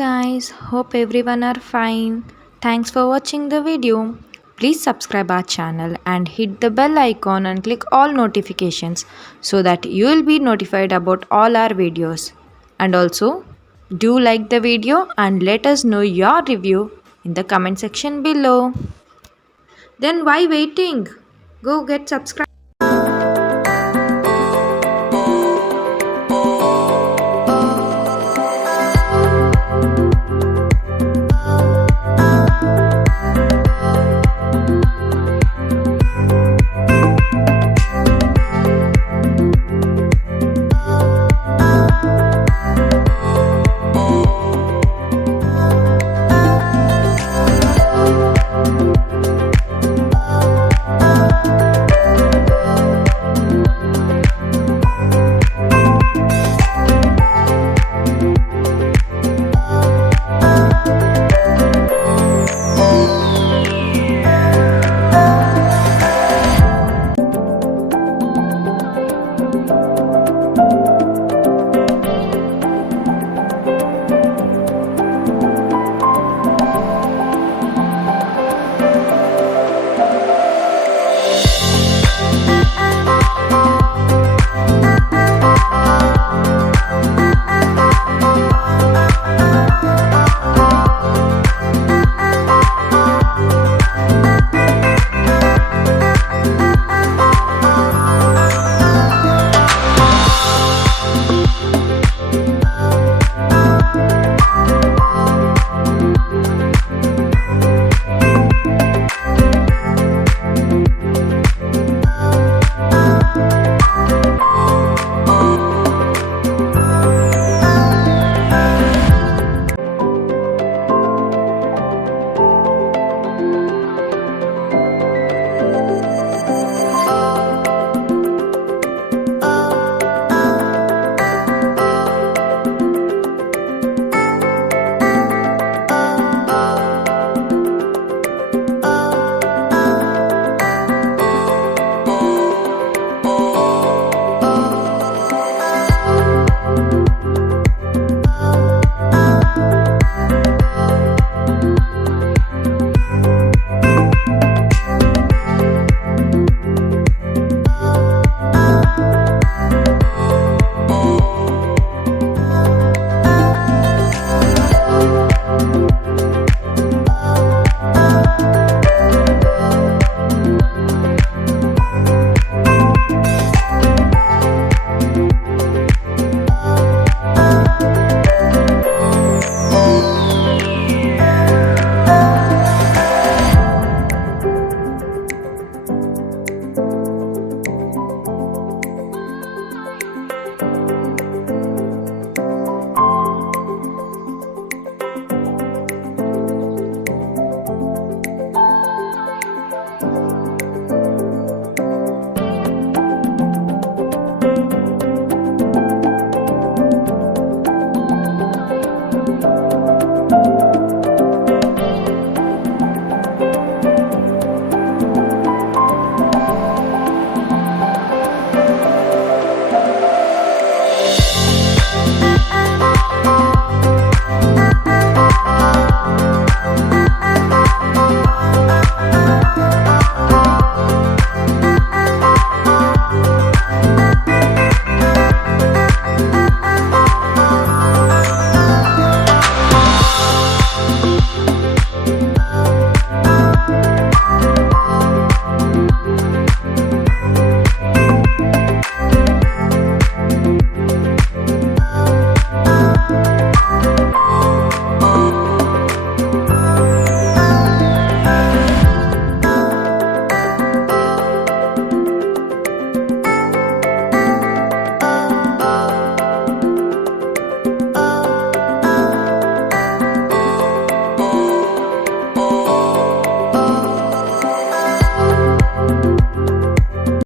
guys, hope everyone are fine. Thanks for watching the video. Please subscribe our channel and hit the bell icon and click all notifications so that you will be notified about all our videos. And also, do like the video and let us know your review in the comment section below. Then why waiting? Go get subscribed.